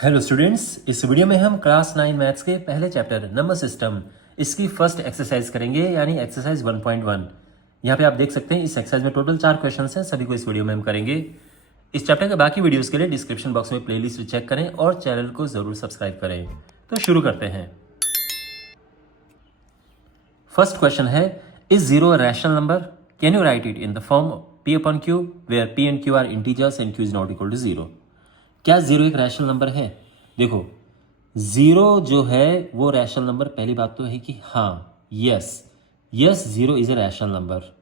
Hello students, इस video में हम क्लास 9 मैथ्स के पहले चैप्टर नंबर सिस्टम इसकी फर्स्ट एक्सरसाइज करेंगे, यानी एक्सरसाइज 1.1। यहाँ पे आप देख सकते हैं इस एक्सरसाइज में टोटल 4 क्वेश्चंस हैं, सभी को इस वीडियो में हम करेंगे। इस चैप्टर के बाकी वीडियोस के लिए डिस्क्रिप्शन बॉक्स में प्लेलिस्ट चेक करें और चैनल को जरूर सब्सक्राइब करें। तो शुरू करते हैं। फर्स्ट क्वेश्चन है, is zero rational number? Can you right it in the form p upon q where p and q are integers and q is not equal to 0? क्या जीरो एक रैशनल नंबर है? देखो, zero जो है वो rational number, पहली बात तो है कि हाँ, yes zero is a rational number.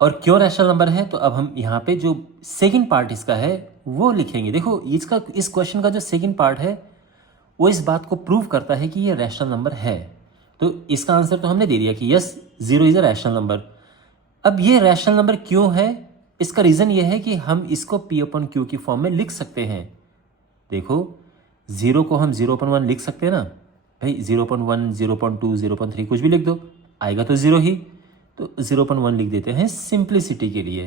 और क्यों रैशनल नंबर है, तो अब हम यहाँ पे जो सेकंड पार्ट इसका है वो लिखेंगे। देखो, इसका इस क्वेश्चन का जो सेकंड पार्ट है वो इस बात को प्रूव करता है कि ये रैशनल नंबर है। तो इसका आंसर तो हमने दे दिया कि yes, zero is a rational number. अब ये रैशनल नंबर क्यों है, इसका रीजन ये है कि हम इसको p अपन q की फॉर्म में लिख सकते हैं। देखो, जीरो को हम 0.1 लिख सकते हैं ना भाई, 0.1, 0.2, 0.3 कुछ भी लिख दो, आएगा तो जीरो ही। तो 0.1 लिख देते हैं सिंप्लिसिटी के लिए।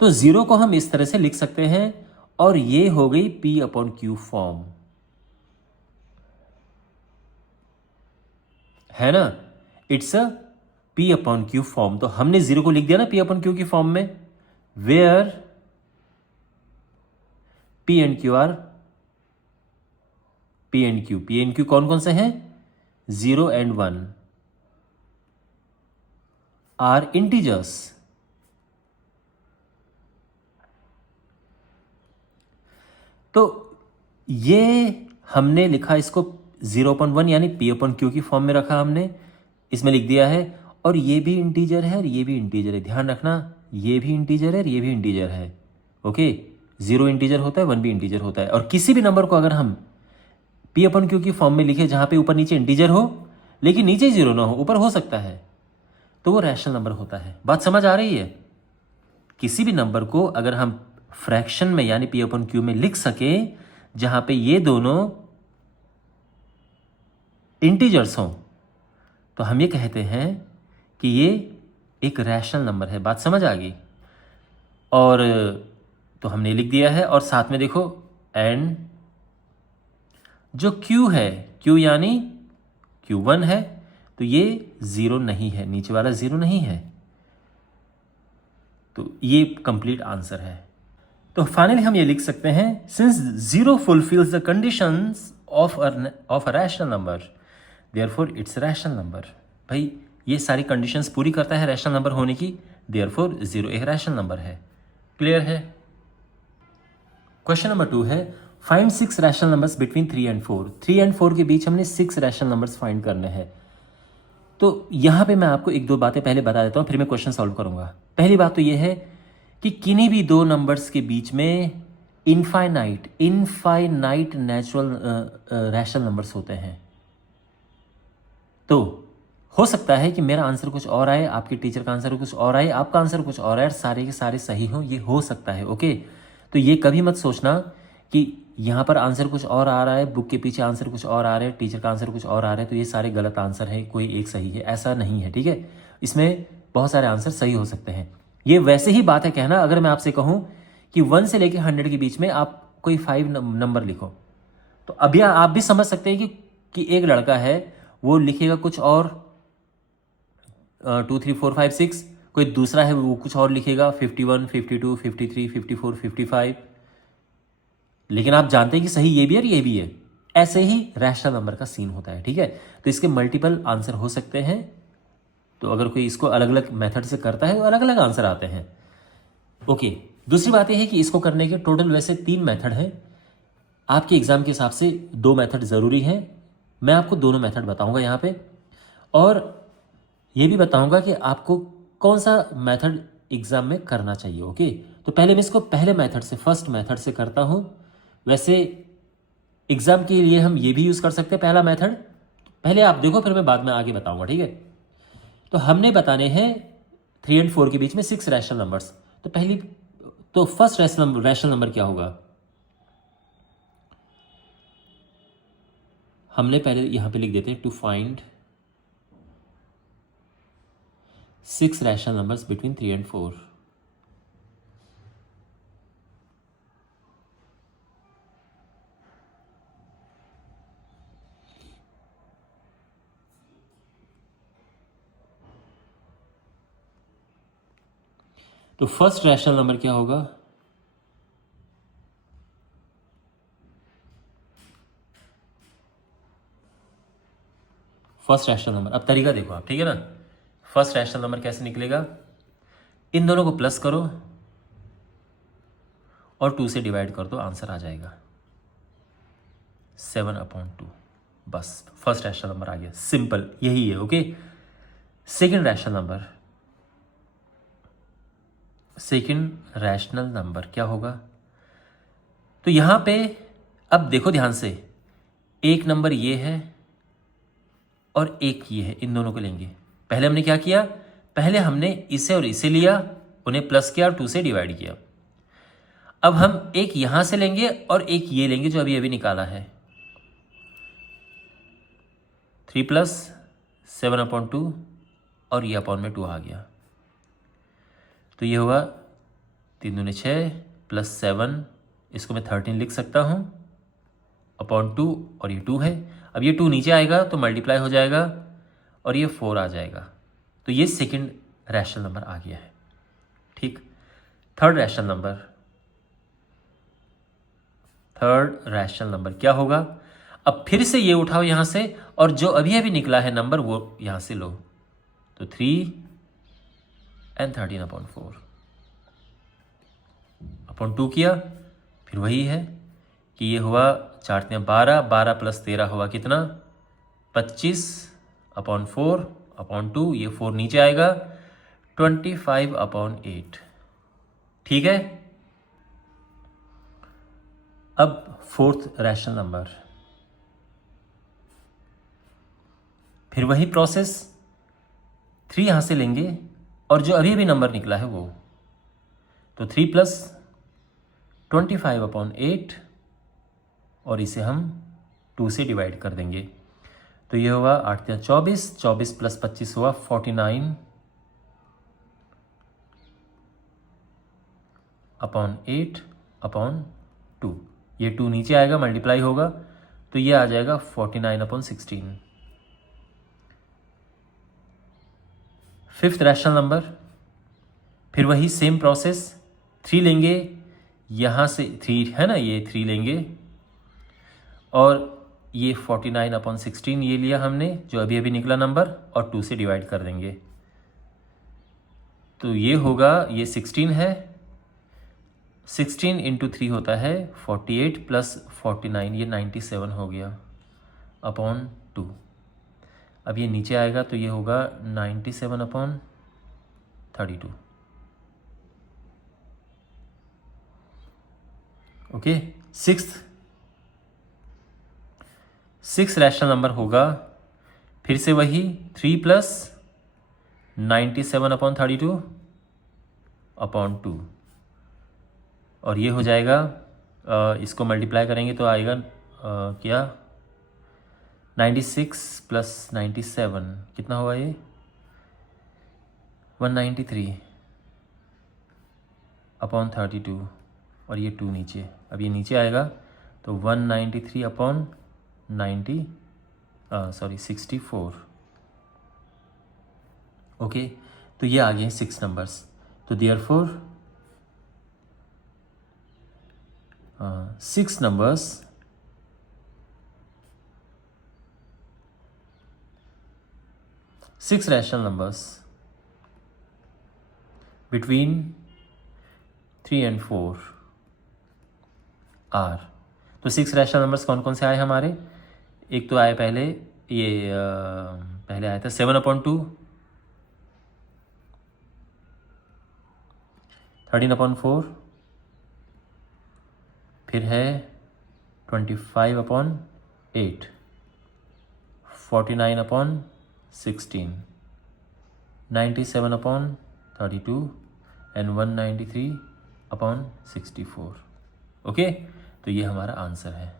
तो जीरो को हम इस तरह से लिख सकते हैं और ये हो गई p अपॉन क्यू फॉर्म, है ना। It's a p upon Q form. तो हमने जीरो को लिख दिया ना p अपॉन क्यू की फॉर्म में, where p and Q are p and Q कौन कौन से हैं? 0 एंड 1 आर इंटीजर्स। तो ये हमने लिखा इसको 0.1 यानी p अपन क्यू की फॉर्म में रखा हमने, इसमें लिख दिया है। और ये भी इंटीजर है और ये भी इंटीजर है, ध्यान रखना, ये भी इंटीजर है और ये भी इंटीजर है। ओके, 0 इंटीजर होता है, 1 भी इंटीजर होता है। और किसी भी नंबर को अगर हम p अपन क्यू की फॉर्म में लिखे जहां पे ऊपर नीचे इंटीजर हो लेकिन नीचे जीरो ना हो, ऊपर हो सकता है, तो वो रैशनल नंबर होता है। बात समझ आ रही है? किसी भी नंबर को अगर हम फ्रैक्शन में यानी p अपन क्यू में लिख सके जहां पे ये दोनों इंटीजर्स हों, तो हम ये कहते हैं कि ये एक रैशनल नंबर है। बात समझ आ गई? और तो हमने लिख दिया है, और साथ में देखो एंड जो q है, q यानी q1 है, तो ये जीरो नहीं है, नीचे वाला जीरो नहीं है। तो ये कंप्लीट आंसर है। तो फाइनली हम ये लिख सकते हैं, since zero fulfils the conditions of a rational number, therefore it's rational number. भाई, ये सारी कंडीशंस पूरी करता है रैशनल नंबर होने की, देयरफॉर जीरो एक रैशनल नंबर है। क्लियर है? क्वेश्चन नंबर 2 है, find 6 rational numbers between 3 and 4। 3 and 4 के बीच हमने 6 रैशनल नंबर्स फाइंड करने हैं। तो यहां पे मैं आपको एक दो बातें पहले बता देता हूं, फिर मैं क्वेश्चन सॉल्व करूंगा। पहली बात तो यह है कि किन्हीं भी दो नंबर्स के बीच में इनफाइनाइट नेचुरल रैशनल नंबर्स होते हैं। तो हो सकता है कि मेरा आंसर कुछ और आए, आपके टीचर का आंसर कुछ और आए, आपका आंसर कुछ और आए, सारे के सारे सही हों, ये हो सकता है। ओके, तो ये कभी मत सोचना कि यहाँ पर आंसर कुछ और आ रहा है, बुक के पीछे आंसर कुछ और आ रहा है, टीचर का आंसर कुछ और आ रहा है, तो ये सारे गलत आंसर है, कोई एक सही है, ऐसा नहीं है। ठीक है, इसमें बहुत सारे आंसर सही हो सकते हैं। ये वैसे ही बात है कहना, अगर मैं आपसे कहूँ कि 1 से लेकर 100 के बीच में आप कोई 5 नंबर लिखो, तो अभी आप भी समझ सकते हैं कि एक लड़का है, वो लिखेगा कुछ और 2 3 4 5 6, कोई दूसरा है वो कुछ और लिखेगा 51 52 53 54 55। लेकिन आप जानते हैं कि सही ये भी है और ये भी है। ऐसे ही रैशनल नंबर का सीन होता है। ठीक है, तो इसके मल्टीपल आंसर हो सकते हैं। तो अगर कोई इसको अलग अलग मेथड से करता है तो अलग अलग आंसर आते हैं। ओके, दूसरी बात यह है कि इसको करने के टोटल वैसे 3 मेथड हैं। आपके एग्जाम के हिसाब से 2 मेथड जरूरी हैं। मैं आपको दोनों मेथड बताऊंगा यहाँ पे, और ये भी बताऊंगा कि आपको कौन सा मेथड एग्जाम में करना चाहिए। ओके, तो पहले मैं इसको पहले मेथड से, फर्स्ट मेथड से करता हूं। वैसे एग्जाम के लिए हम ये भी यूज कर सकते हैं पहला मेथड, पहले आप देखो फिर मैं बाद में आगे बताऊंगा। ठीक है, तो हमने बताने हैं 3 एंड 4 के बीच में 6 रैशनल नंबर्स। तो पहली तो फर्स्ट रैशनल नंबर क्या होगा? हमने पहले यहां पे लिख देते हैं to find 6 rational numbers between 3 and 4. तो फर्स्ट रैशनल नंबर क्या होगा? फर्स्ट रैशनल नंबर, अब तरीका देखो आप, ठीक है ना। फर्स्ट रैशनल नंबर कैसे निकलेगा? इन दोनों को प्लस करो और 2 से डिवाइड कर दो, आंसर आ जाएगा 7/2। बस फर्स्ट रैशनल नंबर आ गया, सिंपल यही है। ओके, सेकंड रैशनल नंबर क्या होगा? तो यहां पे अब देखो ध्यान से, एक नंबर ये है और एक ये है, इन दोनों को लेंगे। पहले हमने क्या किया? पहले हमने इसे और इसे लिया, उन्हें प्लस किया और 2 से डिवाइड किया। अब हम एक यहां से लेंगे और एक ये लेंगे जो अभी अभी निकाला है, 3 + 7/2 और ये अपॉन में 2 आ गया। तो ये हुआ 3 दूनी 6 + 7, इसको मैं 13 लिख सकता हूं, अपॉन 2 और ये 2 है। अब ये 2 नीचे आएगा तो मल्टीप्लाई हो जाएगा और ये 4 आ जाएगा। तो ये सेकंड रैशनल नंबर आ गया है। ठीक, थर्ड रैशनल नंबर क्या होगा? अब फिर से ये उठाओ यहां से और जो अभी अभी निकला है नंबर वो यहां से लो, तो 3 and 13/4 अपॉन 2 किया। फिर वही है कि ये हुआ 4 × 12, 12 + 13 हुआ कितना? 25/4/2, ये 4 नीचे आएगा, 25/8। ठीक है। अब फोर्थ रैशनल नंबर, फिर वही प्रोसेस, 3 यहां से लेंगे और जो अभी अभी नंबर निकला है वो, तो 3 + 25/8 और इसे हम 2 से डिवाइड कर देंगे। तो ये होगा 8 × 24, 24 + 25 हुआ 49/8/2। ये 2 नीचे आएगा, मल्टीप्लाई होगा, तो ये आ जाएगा 49/16। फिफ्थ रैशनल नंबर, फिर वही सेम प्रोसेस, 3 लेंगे, यहाँ से 3 है ना, ये 3 लेंगे और ये 49/16 ये लिया हमने जो अभी अभी निकला नंबर, और 2 से डिवाइड कर देंगे। तो ये होगा, ये 16 है, 16 × 3 होता है 48 + 49, ये 97 हो गया अपॉन 2। अब ये नीचे आएगा तो ये होगा 97/32। ओके, सिक्स रैशनल नंबर होगा, फिर से वही 3 + 97/32/2 और ये हो जाएगा, इसको मल्टीप्लाई करेंगे तो आएगा क्या, 96 + 97 कितना हुआ ये, 193/32 और ये 2 नीचे, अब ये नीचे आएगा तो 64। ओके, तो ये आ गए 6 नंबर्स। तो therefore 6 numbers six rational numbers between 3 and 4 आर। तो 6 रैशनल नंबर्स कौन कौन से आए हमारे? एक तो आए पहले, ये पहले आया था 7/2, 13/4, फिर है 25/8, 49/16, 97/32 and 193 अपॉन 64। ओके, तो ये हमारा आंसर है।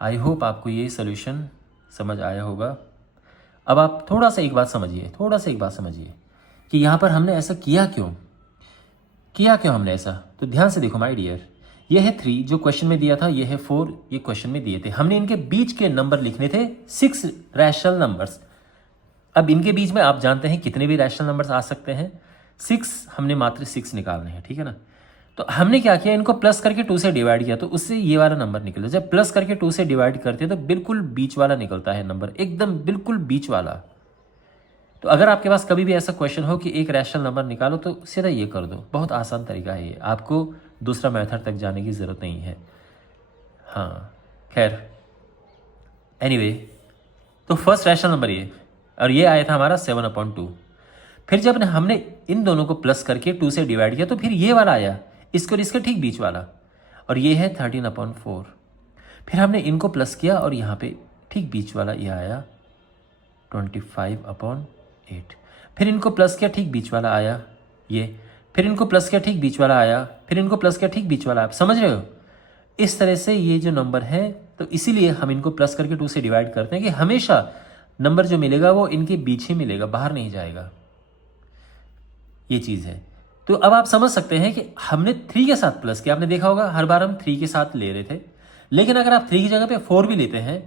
आई होप आपको ये सोल्यूशन समझ आया होगा। अब आप थोड़ा सा एक बात समझिए कि यहाँ पर हमने ऐसा किया क्यों हमने ऐसा। तो ध्यान से देखो माय डियर, ये है 3 जो क्वेश्चन में दिया था, ये है 4 ये क्वेश्चन में दिए थे। हमने इनके बीच के नंबर लिखने थे 6 रैशनल नंबर्स। अब इनके बीच में आप जानते हैं कितने भी रैशनल नंबर्स आ सकते हैं, 6, हमने मात्र 6 निकालने हैं, ठीक है ना। तो हमने क्या किया, इनको प्लस करके 2 से डिवाइड किया, तो उससे ये वाला नंबर निकला। जब प्लस करके 2 से डिवाइड करते हैं तो बिल्कुल बीच वाला निकलता है नंबर, एकदम बिल्कुल बीच वाला। तो अगर आपके पास कभी भी ऐसा क्वेश्चन हो कि एक रैशनल नंबर निकालो, तो सीधा ये कर दो, बहुत आसान तरीका है ये, आपको दूसरा मेथड तक जाने की ज़रूरत नहीं है। हाँ खैर, एनीवे, तो फर्स्ट रैशनल नंबर ये, और ये आया था हमारा 7/2। फिर जब हमने इन दोनों को प्लस करके 2 से डिवाइड किया तो फिर ये वाला आया, इसको और इसका ठीक बीच वाला, और ये है 13/4। फिर हमने इनको प्लस किया और यहाँ पे ठीक बीच वाला ये आया 25/8। फिर इनको प्लस किया, ठीक बीच वाला आया ये, फिर इनको प्लस किया, ठीक बीच वाला आया, फिर इनको प्लस किया, ठीक बीच वाला। आप समझ रहे हो इस तरह से ये जो नंबर है। तो इसीलिए हम इनको प्लस करके 2 से डिवाइड करते हैं कि हमेशा नंबर जो मिलेगा वो इनके बीच ही मिलेगा, बाहर नहीं जाएगा, ये चीज़ है। तो अब आप समझ सकते हैं कि हमने 3 के साथ प्लस किया, आपने देखा होगा हर बार हम 3 के साथ ले रहे थे, लेकिन अगर आप 3 की जगह पे 4 भी लेते हैं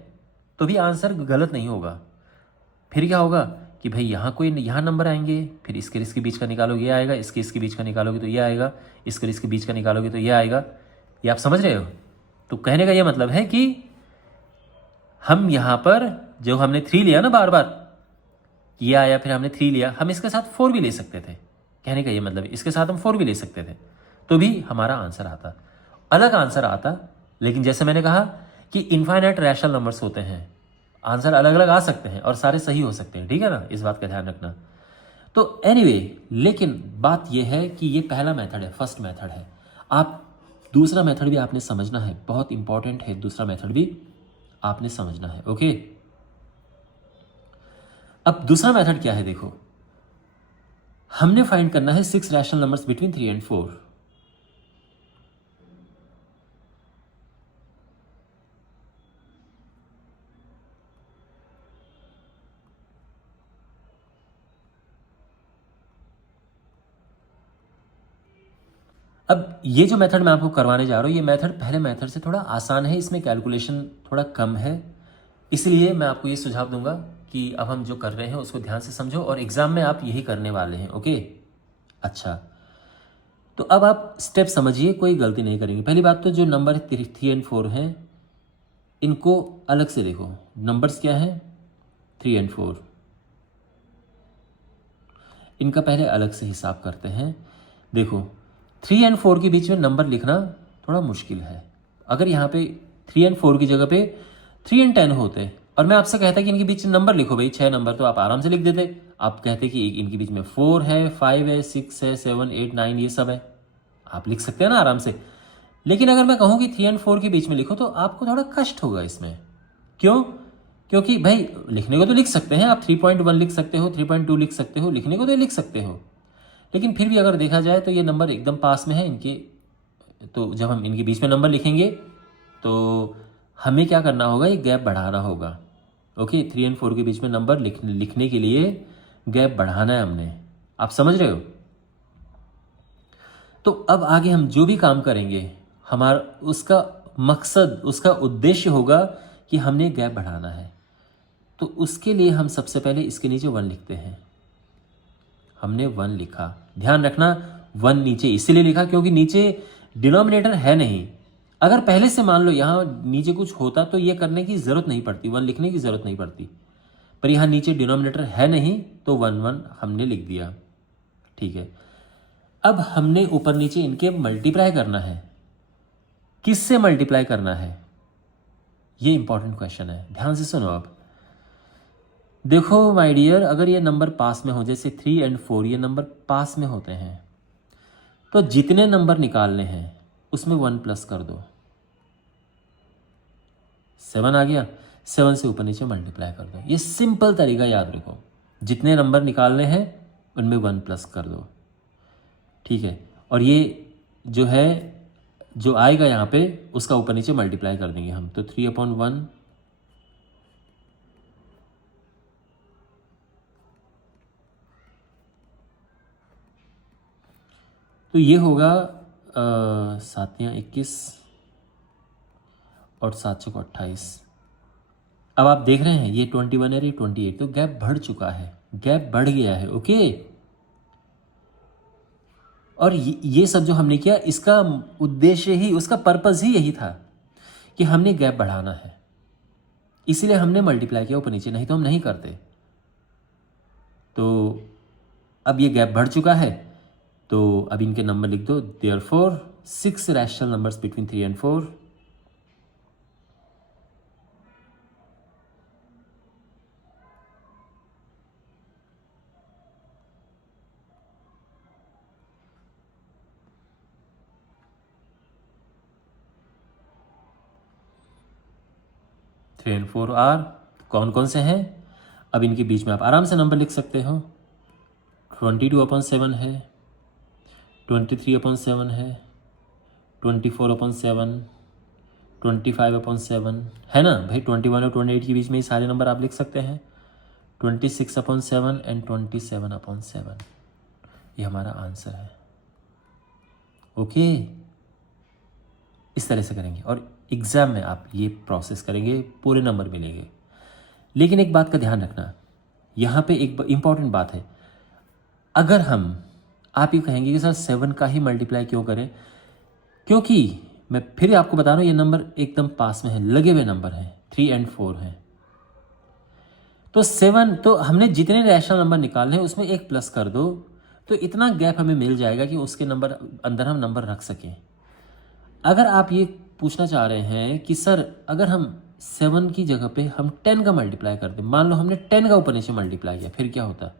तो भी आंसर गलत नहीं होगा। फिर क्या होगा कि भाई यहाँ नंबर आएंगे, फिर इसके बीच का निकालोगे ये आएगा, इसके बीच का निकालोगे तो ये आएगा, इसके बीच का निकालोगे तो ये आएगा। ये आप समझ रहे हो। तो कहने का ये मतलब है कि हम यहाँ पर जो हमने 3 लिया ना, बार बार ये आया, फिर हमने 3 लिया, हम इसके साथ 4 भी ले सकते थे। कहने का ये मतलब इसके साथ हम 4 भी ले सकते थे, तो भी हमारा आंसर आता, अलग आंसर आता। लेकिन जैसे मैंने कहा कि इनफाइनाइट रैशनल नंबर्स होते हैं, आंसर अलग अलग आ सकते हैं और सारे सही हो सकते हैं, ठीक है ना, इस बात का ध्यान रखना। तो एनीवे, लेकिन बात यह है कि ये पहला मेथड है, फर्स्ट मेथड है। आप दूसरा मेथड भी आपने समझना है, बहुत इंपॉर्टेंट है, दूसरा मेथड भी आपने समझना है। ओके, अब दूसरा मेथड क्या है, देखो हमने फाइंड करना है 6 रैशनल नंबर्स बिटवीन 3 and 4। अब ये जो मेथड मैं आपको करवाने जा रहा हूँ, ये मेथड पहले मेथड से थोड़ा आसान है, इसमें कैलकुलेशन थोड़ा कम है, इसलिए मैं आपको ये सुझाव दूंगा कि अब हम जो कर रहे हैं उसको ध्यान से समझो, और एग्जाम में आप यही करने वाले हैं। ओके, अच्छा, तो अब आप स्टेप समझिए, कोई गलती नहीं करेंगे। पहली बात तो जो नंबर 3 and 4 हैं, इनको अलग से देखो, नंबर्स क्या हैं 3 and 4, इनका पहले अलग से हिसाब करते हैं। देखो 3 and 4 के बीच में नंबर लिखना थोड़ा मुश्किल है। अगर यहाँ पे 3 and 4 की जगह पे 3 and 10 होते, और मैं आपसे कहता कि इनके बीच में नंबर लिखो भाई 6 नंबर, तो आप आराम से लिख देते। आप कहते कि इनके बीच में 4 है, 5 है, 6 है, 7, 8, 9 ये सब है, आप लिख सकते हैं ना आराम से। लेकिन अगर मैं कहूँ कि 3 and 4 के बीच में लिखो तो आपको थोड़ा कष्ट होगा इसमें। क्यों? क्योंकि भाई लिखने को तो लिख सकते हैं आप, 3.1 लिख सकते हो, 3.2 लिख सकते हो, लिखने को तो लिख सकते हो, लेकिन फिर भी अगर देखा जाए तो ये नंबर एकदम पास में है इनके। तो जब हम इनके बीच में नंबर लिखेंगे तो हमें क्या करना होगा, ये गैप बढ़ाना होगा। ओके, 3 and 4 के बीच में नंबर लिखने के लिए गैप बढ़ाना है हमने, आप समझ रहे हो। तो अब आगे हम जो भी काम करेंगे, हमारा उसका मकसद, उसका उद्देश्य होगा कि हमने गैप बढ़ाना है। तो उसके लिए हम सबसे पहले इसके नीचे 1 लिखते हैं। हमने 1 लिखा, ध्यान रखना 1 नीचे इसीलिए लिखा क्योंकि नीचे डिनोमिनेटर है नहीं। अगर पहले से मान लो यहाँ नीचे कुछ होता तो ये करने की ज़रूरत नहीं पड़ती, 1 लिखने की ज़रूरत नहीं पड़ती, पर यहाँ नीचे डिनोमिनेटर है नहीं तो 1 1 हमने लिख दिया, ठीक है। अब हमने ऊपर नीचे इनके मल्टीप्लाई करना है। किससे मल्टीप्लाई करना है, ये इंपॉर्टेंट क्वेश्चन है, ध्यान से सुनो। आप देखो माय डियर, अगर ये नंबर पास में हो, जैसे 3 and 4 ये नंबर पास में होते हैं, तो जितने नंबर निकालने हैं उसमें 1 प्लस कर दो, 7 आ गया, 7 से ऊपर नीचे मल्टीप्लाई कर दो। ये सिंपल तरीका याद रखो, जितने नंबर निकालने हैं उनमें 1 प्लस कर दो, ठीक है। और ये जो है जो आएगा यहाँ पे उसका ऊपर नीचे मल्टीप्लाई कर देंगे हम, तो 3/1 तो ये होगा 7×21 और 7×28। अब आप देख रहे हैं ये 21 है, ये 28, तो गैप बढ़ चुका है, गैप बढ़ गया है। ओके, और ये सब जो हमने किया इसका उद्देश्य ही, उसका पर्पस ही यही था कि हमने गैप बढ़ाना है, इसीलिए हमने मल्टीप्लाई किया ऊपर नीचे, नहीं तो हम नहीं करते। तो अब ये गैप बढ़ चुका है, तो अब इनके नंबर लिख दो। Therefore 6 rational numbers between 3 and 4। Three and four are कौन कौन से हैं? अब इनके बीच में आप आराम से नंबर लिख सकते हो। 22/7 है, 23/7 है, 24/7, 25/7 है ना भाई। 21 और 28 के बीच में ये सारे नंबर आप लिख सकते हैं। 26/7 एंड 27/7 ये हमारा आंसर है। ओके, इस तरह से करेंगे और एग्ज़ाम में आप ये प्रोसेस करेंगे, पूरे नंबर मिलेंगे। लेकिन एक बात का ध्यान रखना, यहाँ पे एक इम्पॉर्टेंट बात है। अगर आप ये कहेंगे कि सर 7 का ही मल्टीप्लाई क्यों करें, क्योंकि मैं फिर आपको बता रहा हूँ ये नंबर एकदम पास में है, लगे हुए नंबर हैं, 3 and 4 हैं। तो 7, तो हमने जितने रैशनल नंबर निकालने हैं उसमें एक प्लस कर दो, तो इतना गैप हमें मिल जाएगा कि उसके नंबर अंदर हम नंबर रख सकें। अगर आप ये पूछना चाह रहे हैं कि सर अगर हम 7 की जगह पे हम 10 का मल्टीप्लाई कर दें, मान लो हमने 10 का ऊपर नीचे मल्टीप्लाई किया, फिर क्या होता?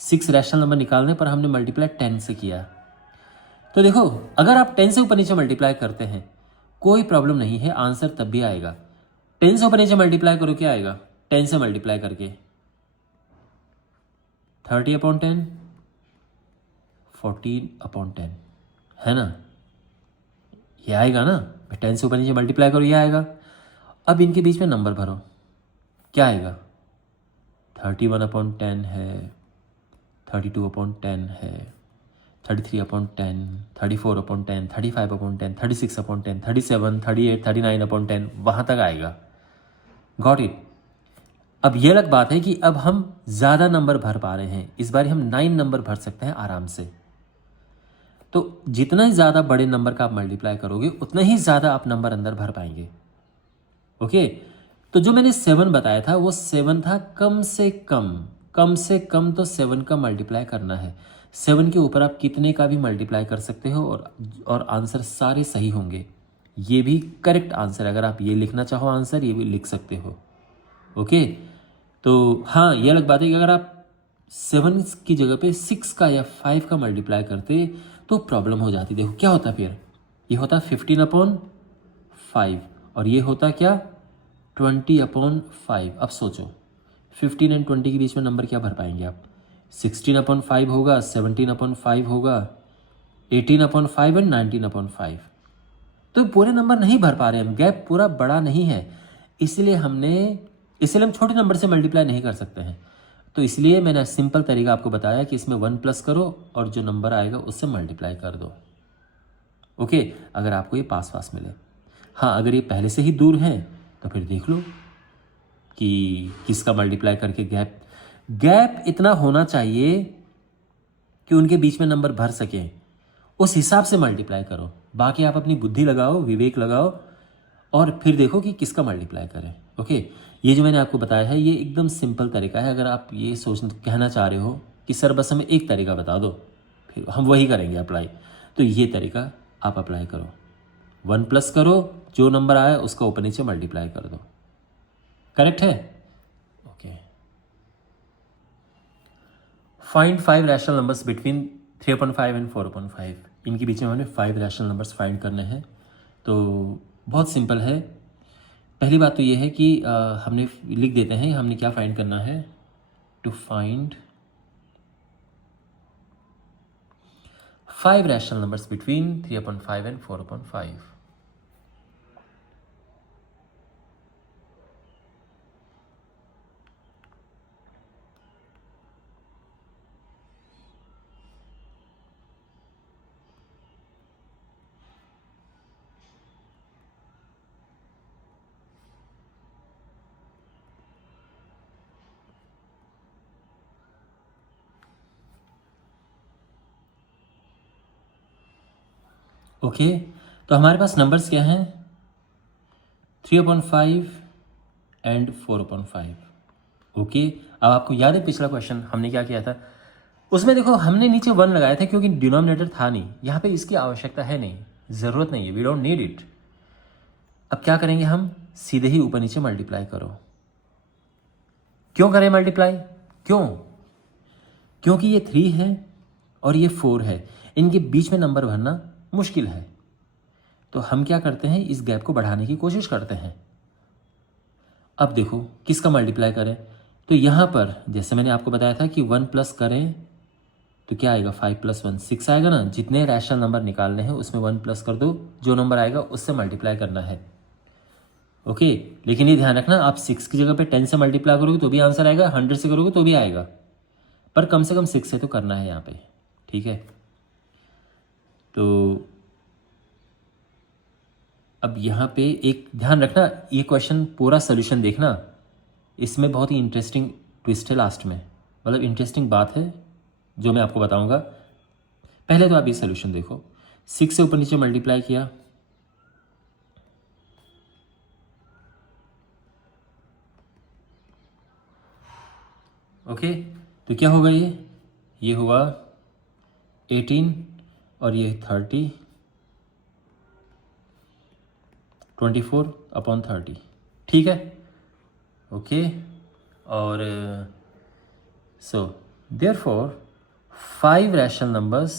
6 रैशनल नंबर निकालने पर हमने मल्टीप्लाई 10 से किया। तो देखो, अगर आप 10 से ऊपर नीचे मल्टीप्लाई करते हैं कोई प्रॉब्लम नहीं है, आंसर तब भी आएगा। 10 से ऊपर नीचे मल्टीप्लाई करो, क्या आएगा? 10 से मल्टीप्लाई करके 30/10, 14/10 है ना, ये आएगा ना। 10 से ऊपर नीचे मल्टीप्लाई करो, ये आएगा। अब इनके बीच में नंबर भरो, क्या आएगा? 31/10 है, 32/10 है, 33/10, 34/10, 35/10, 36/10, 37, 38, 39/10, वहाँ तक आएगा। Got it. अब ये अलग बात है कि अब हम ज़्यादा नंबर भर पा रहे हैं, इस बार हम 9 नंबर भर सकते हैं आराम से। तो जितना ही ज़्यादा बड़े नंबर का आप मल्टीप्लाई करोगे उतना ही ज़्यादा आप नंबर अंदर भर पाएंगे। ओके, तो जो मैंने 7 बताया था वो 7 था कम से कम तो 7 का मल्टीप्लाई करना है। 7 के ऊपर आप कितने का भी मल्टीप्लाई कर सकते हो और आंसर सारे सही होंगे। ये भी करेक्ट आंसर है, अगर आप ये लिखना चाहो आंसर ये भी लिख सकते हो। ओके, तो हाँ ये अलग बात है कि अगर आप 7 की जगह पे 6 का या 5 का मल्टीप्लाई करते तो प्रॉब्लम हो जाती। देखो क्या होता फिर, ये होता 15/5 और ये होता क्या? 20/5। अब सोचो 15 और 20 के बीच में नंबर क्या भर पाएंगे आप? 16/5 होगा, 17/5 होगा, 18/5 एंड 19/5। तो पूरे नंबर नहीं भर पा रहे हम, गैप पूरा बड़ा नहीं है, इसलिए हम छोटे नंबर से मल्टीप्लाई नहीं कर सकते हैं। तो इसलिए मैंने सिंपल तरीका आपको बताया कि इसमें 1 प्लस करो और जो नंबर आएगा उससे मल्टीप्लाई कर दो। ओके, अगर आपको ये पास मिले। हाँ, अगर ये पहले से ही दूर है तो फिर देख लो कि किसका मल्टीप्लाई करके गैप इतना होना चाहिए कि उनके बीच में नंबर भर सकें, उस हिसाब से मल्टीप्लाई करो। बाकी आप अपनी बुद्धि लगाओ, विवेक लगाओ और फिर देखो कि किसका मल्टीप्लाई करें। ओके, ये जो मैंने आपको बताया है ये एकदम सिंपल तरीका है। अगर आप ये कहना चाह रहे हो कि सर बस हमें एक तरीका बता दो, फिर हम वही करेंगे अप्लाई, तो ये तरीका आप अप्लाई करो। 1 प्लस करो, जो नंबर आया उसका ऊपर नीचे मल्टीप्लाई कर दो। करेक्ट है? Okay. Find 5 rational numbers between 3/5 and 4/5। इनके बीच में हमें 5 रैशनल नंबर्स फाइंड करने हैं। तो बहुत सिंपल है। पहली बात तो ये है कि हमने लिख देते हैं हमने क्या फाइंड करना है। To find 5 rational numbers between 3/5 and 4/5. Okay, तो हमारे पास नंबर्स क्या हैं? 3/5 एंड 4/5. ओके, अब आपको याद है पिछला क्वेश्चन हमने क्या किया था? उसमें देखो हमने नीचे 1 लगाया था क्योंकि डिनोमिनेटर था नहीं। यहाँ पे इसकी आवश्यकता है नहीं, ज़रूरत नहीं है, वी डोंट नीड इट। अब क्या करेंगे हम? सीधे ही ऊपर नीचे मल्टीप्लाई करो। क्यों करें मल्टीप्लाई? क्यों? क्योंकि ये 3 है और ये 4 है, इनके बीच में नंबर भरना मुश्किल है। तो हम क्या करते हैं? इस गैप को बढ़ाने की कोशिश करते हैं। अब देखो किसका मल्टीप्लाई करें? तो यहाँ पर जैसे मैंने आपको बताया था कि 1 प्लस करें तो क्या आएगा? 5 + 1 6 आएगा ना। जितने रैशनल नंबर निकालने हैं उसमें 1 प्लस कर दो, जो नंबर आएगा उससे मल्टीप्लाई करना है। ओके, लेकिन ये ध्यान रखना, आप 6 की जगह पे 10 से मल्टीप्लाई करोगे तो भी आंसर आएगा, 100 से करोगे तो भी आएगा, पर कम से कम 6 से तो करना है यहाँ पे। ठीक है, तो अब यहाँ पे एक ध्यान रखना, ये क्वेश्चन पूरा सोल्यूशन देखना, इसमें बहुत ही इंटरेस्टिंग ट्विस्ट है लास्ट में, मतलब इंटरेस्टिंग बात है जो मैं आपको बताऊंगा। पहले तो आप ये सोल्यूशन देखो, 6 से ऊपर नीचे मल्टीप्लाई किया, ओके, तो क्या होगा? ये हुआ 18 और ये 30, 24/30। ठीक है, ओके। और so therefore 5 rational numbers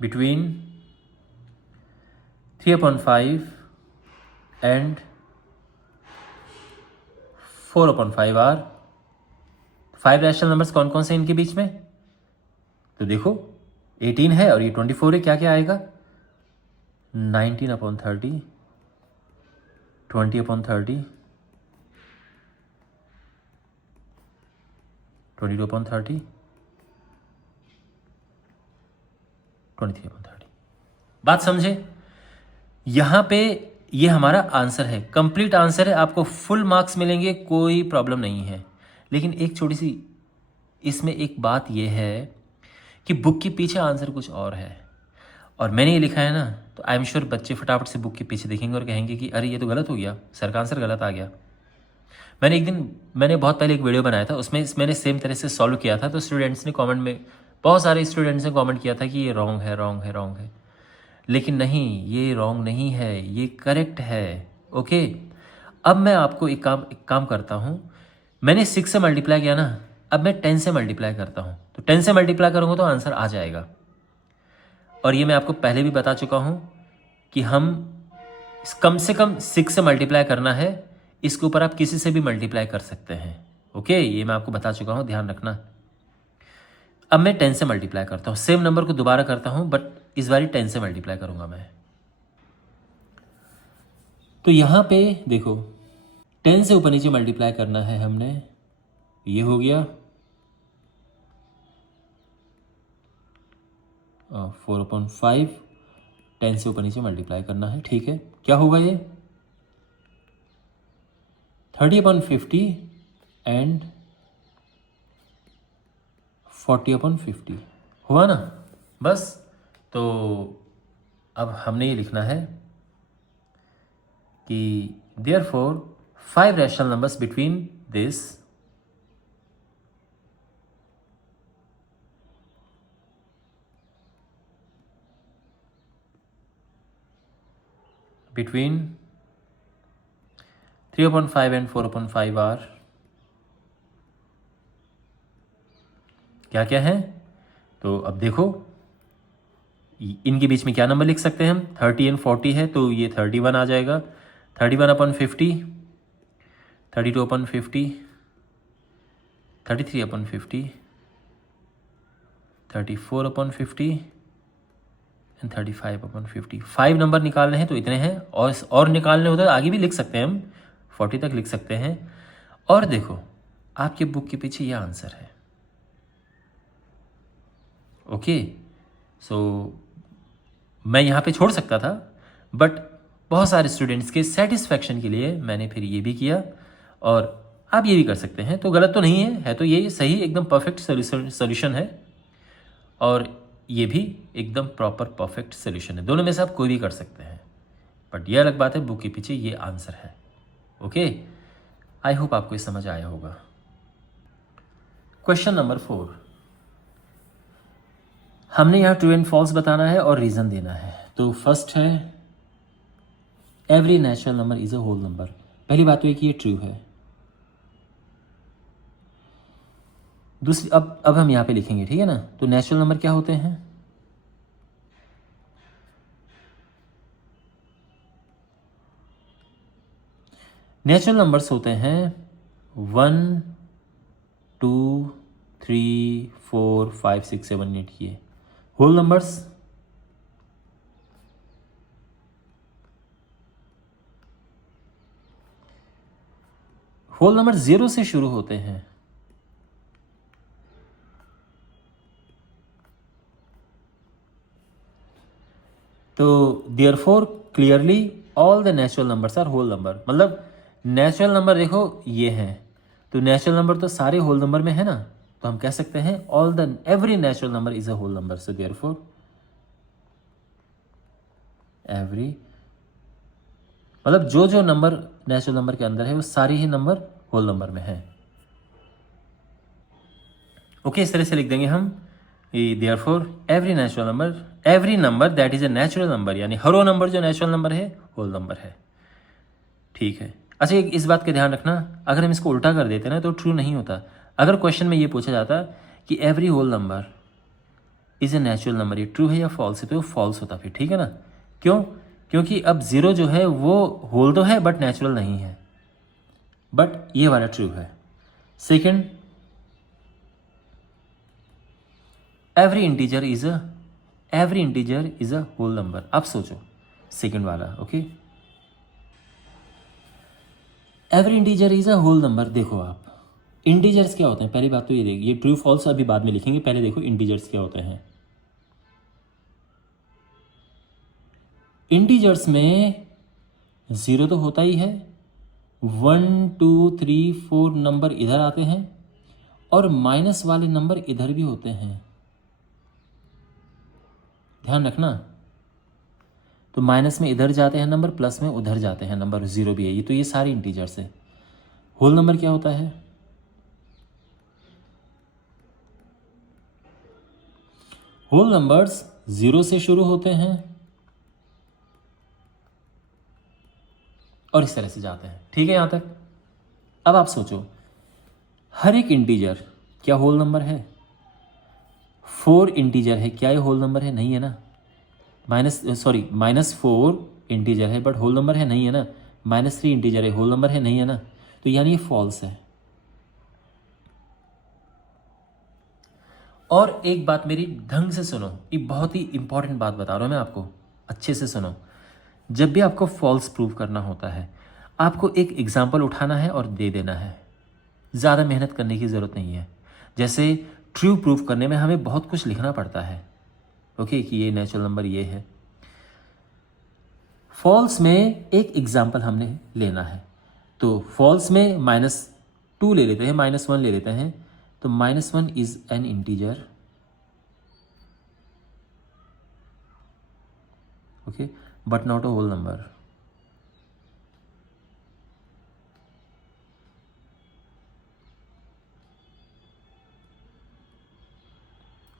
between 3/5 and 4/5 are 5 rational numbers कौन कौन से इनके बीच में? तो देखो 18 है और ये 24 है, क्या क्या आएगा? 19/30, 20/30, 22/30, 23/30। बात समझे? यहां पे ये हमारा आंसर है, कंप्लीट आंसर है, आपको फुल मार्क्स मिलेंगे, कोई प्रॉब्लम नहीं है। लेकिन एक छोटी सी इसमें एक बात ये है कि बुक के पीछे आंसर कुछ और है और मैंने ये लिखा है ना, तो आई एम श्योर बच्चे फटाफट से बुक के पीछे देखेंगे और कहेंगे कि अरे ये तो गलत हो गया, सर का आंसर गलत आ गया। मैंने बहुत पहले एक वीडियो बनाया था, उसमें मैंने सेम तरह से सॉल्व किया था, तो स्टूडेंट्स ने कमेंट में, बहुत सारे स्टूडेंट्स ने कमेंट किया था कि ये रॉन्ग है, रॉन्ग है, रॉन्ग है। लेकिन नहीं, ये रॉन्ग नहीं है, ये करेक्ट है। ओके, अब मैं आपको एक काम करता हूँ। मैंने 6 से मल्टीप्लाई किया ना, अब मैं 10 से मल्टीप्लाई करता हूँ, तो 10 से मल्टीप्लाई करूँगा तो आंसर आ जाएगा। और ये मैं आपको पहले भी बता चुका हूँ कि हम कम से कम 6 से मल्टीप्लाई करना है, इसके ऊपर आप किसी से भी मल्टीप्लाई कर सकते हैं। ओके, ये मैं आपको बता चुका हूँ, ध्यान रखना। अब मैं 10 से मल्टीप्लाई करता हूँ, सेम नंबर को दोबारा करता हूँ, बट इस बार 10 से मल्टीप्लाई करूँगा मैं। तो यहाँ पे देखो 10 से ऊपर नीचे मल्टीप्लाई करना है हमने, ये हो गया 4/5, 10 से ऊपर नीचे मल्टीप्लाई करना है। ठीक है, क्या होगा? ये 30/50 एंड 40/50 हुआ ना। बस, तो अब हमने ये लिखना है कि therefore 5 rational numbers between this between 3/5 and 4/5 are क्या क्या है? तो अब देखो इनके बीच में क्या नंबर लिख सकते हैं हम? 30 and 40 है, तो ये 31 आ जाएगा। 31/50, 32 upon 50, 33 upon 50, 34 upon 50 and 35 upon 50। 5 number निकालने हैं तो इतने हैं, और निकालने होते तो आगे भी लिख सकते हैं, हम 40 तक लिख सकते हैं। और देखो आपके बुक के पीछे ये आंसर है। ओके, सो मैं यहाँ पे छोड़ सकता था, बट बहुत सारे स्टूडेंट्स के सेटिस्फैक्शन के लिए मैंने फिर ये भी किया, और आप ये भी कर सकते हैं। तो गलत तो नहीं है तो ये सही एकदम परफेक्ट सोल्यूशन है, और ये भी एकदम प्रॉपर परफेक्ट सोल्यूशन है। दोनों में से आप कोई भी कर सकते हैं, बट ये अलग बात है बुक के पीछे ये आंसर है। ओके, आई होप आपको ये समझ आया होगा। क्वेश्चन नंबर 4, हमने यहाँ ट्रू एंड फॉल्स बताना है और रीज़न देना है। तो फर्स्ट है every natural number is a whole number. पहली बात तो ये कि ये ट्रू है। दूसरी, अब हम यहाँ पे लिखेंगे, ठीक है ना। तो नेचुरल नंबर क्या होते हैं? नेचुरल नंबर्स होते हैं 1 2 3 4 5 6 7 8। ये होल नंबर्स जीरो से शुरू होते हैं। तो therefore clearly all the natural numbers are whole number. मतलब नेचुरल नंबर देखो ये हैं, तो नेचुरल नंबर तो सारे होल नंबर में है ना, तो हम कह सकते हैं all the every natural number is a whole number. So therefore every, मतलब जो जो नंबर नेचुरल नंबर के अंदर है वो सारे ही नंबर होल नंबर में है। ओके, इस तरह से लिख देंगे हम, therefore every natural number, every number that is a natural number, यानी हर वो नंबर जो नेचुरल नंबर है होल नंबर है। ठीक है। अच्छा, इस बात का ध्यान रखना, अगर हम इसको उल्टा कर देते ना तो ट्रू नहीं होता। अगर क्वेश्चन में ये पूछा जाता कि every whole number is a natural number, ये ट्रू है या फॉल्स है, तो फॉल्स होता फिर, ठीक है ना। क्यों? क्योंकि अब जीरो जो है वो होल तो है बट नेचुरल नहीं है, बट ये वाला ट्रू है। Second, every integer is a whole number. अब सोचो सेकंड वाला। Okay, every integer is a whole number. देखो आप, इंटीजर्स क्या होते हैं, पहली बात तो ये देखिए, ये ट्रू फॉल्स अभी बाद में लिखेंगे, पहले देखो इंटीजर्स क्या होते हैं। इंटीजर्स में जीरो तो होता ही है, 1 2 3 4 नंबर इधर आते हैं, और माइनस वाले नंबर इधर भी होते हैं, ध्यान रखना। तो माइनस में इधर जाते हैं नंबर, प्लस में उधर जाते हैं नंबर, जीरो भी है ये। तो ये सारे इंटीजर्स है। होल नंबर क्या होता है? होल नंबर्स जीरो से शुरू होते हैं और इस तरह से जाते हैं, ठीक है यहां तक। अब आप सोचो, हर एक इंटीजर क्या होल नंबर है? 4 इंटीजर है, क्या ये होल नंबर है? नहीं है ना। -4 इंटीजर है बट होल नंबर है, नहीं है ना। -3 इंटीजर है, होल नंबर है, नहीं है ना। तो यानी ये फॉल्स है। और एक बात मेरी ढंग से सुनो, ये बहुत ही इंपॉर्टेंट बात बता रहा हूं मैं आपको, अच्छे से सुनो। जब भी आपको फॉल्स प्रूव करना होता है, आपको एक एग्जाम्पल उठाना है और दे देना है, ज़्यादा मेहनत करने की ज़रूरत नहीं है। जैसे ट्रू प्रूफ करने में हमें बहुत कुछ लिखना पड़ता है, ओके, कि ये नेचुरल नंबर ये है। फॉल्स में एक एग्जाम्पल हमने लेना है, तो फॉल्स में -2 ले लेते हैं, -1 ले लेते हैं। तो -1 is an integer, okay, but not a whole number.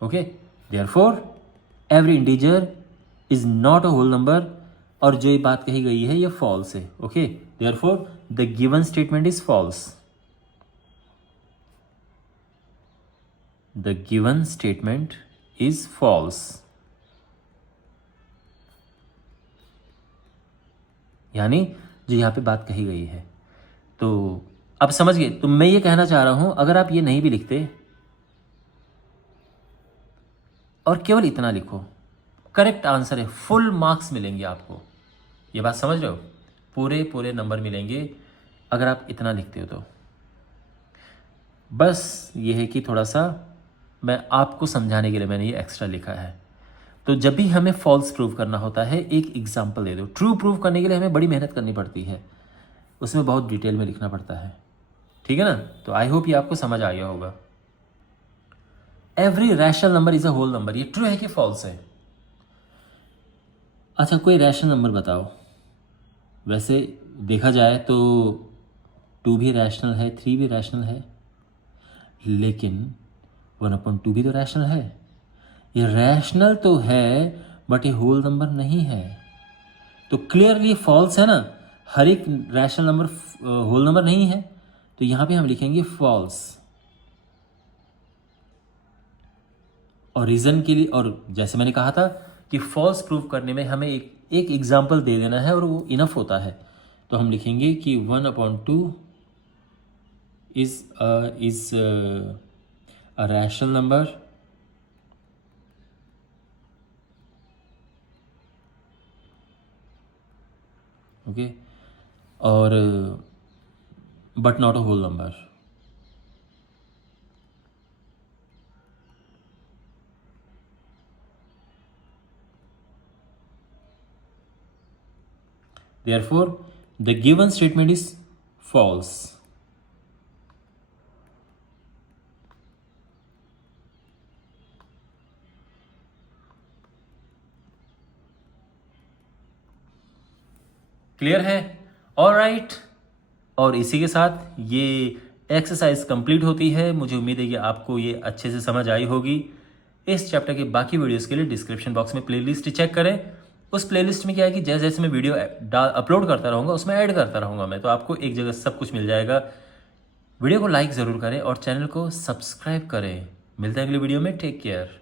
Okay, therefore every integer is not a whole number, और जो ये बात कही गई है ये फॉल्स है। Okay, therefore the given statement is false. The given statement is false, यानी जो यहाँ पे बात कही गई है। तो अब समझ गए? तो मैं ये कहना चाह रहा हूं, अगर आप ये नहीं भी लिखते और केवल इतना लिखो, करेक्ट आंसर है, फुल मार्क्स मिलेंगे आपको। ये बात समझ रहे हो? पूरे पूरे नंबर मिलेंगे अगर आप इतना लिखते हो तो। बस ये है कि थोड़ा सा मैं आपको समझाने के लिए मैंने ये एक्स्ट्रा लिखा है। तो जब भी हमें फॉल्स प्रूव करना होता है, एक एग्जाम्पल दे दो। ट्रू प्रूव करने के लिए हमें बड़ी मेहनत करनी पड़ती है, उसमें बहुत डिटेल में लिखना पड़ता है, ठीक है ना? तो आई होप ये आपको समझ आ गया होगा। Every rational number is a whole number, ये ट्रू है कि फॉल्स है? अच्छा, कोई रैशनल नंबर बताओ। वैसे देखा जाए तो 2 भी रैशनल है, 3 भी रैशनल है, लेकिन 1/2 भी तो रैशनल है। ये रैशनल तो है बट ये होल नंबर नहीं है, तो क्लियरली फॉल्स है ना। हर एक रैशनल नंबर होल नंबर नहीं है, तो यहां पे हम लिखेंगे फॉल्स। और रीजन के लिए, और जैसे मैंने कहा था कि फॉल्स प्रूव करने में हमें एक एग्जाम्पल दे देना है और वो इनफ होता है। तो हम लिखेंगे कि 1/2 is a rational number okay, और but not a whole number. Therefore, the given statement is false. Clear है? ऑलराइट। और इसी के साथ ये एक्सरसाइज कंप्लीट होती है। मुझे उम्मीद है कि आपको ये अच्छे से समझ आई होगी। इस चैप्टर के बाकी वीडियोस के लिए डिस्क्रिप्शन बॉक्स में प्लेलिस्ट चेक करें। उस प्लेलिस्ट में क्या है कि जैसे जैसे मैं वीडियो अपलोड करता रहूँगा उसमें ऐड करता रहूँगा मैं, तो आपको एक जगह सब कुछ मिल जाएगा। वीडियो को लाइक ज़रूर करें और चैनल को सब्सक्राइब करें। मिलते हैं अगली वीडियो में। Take care.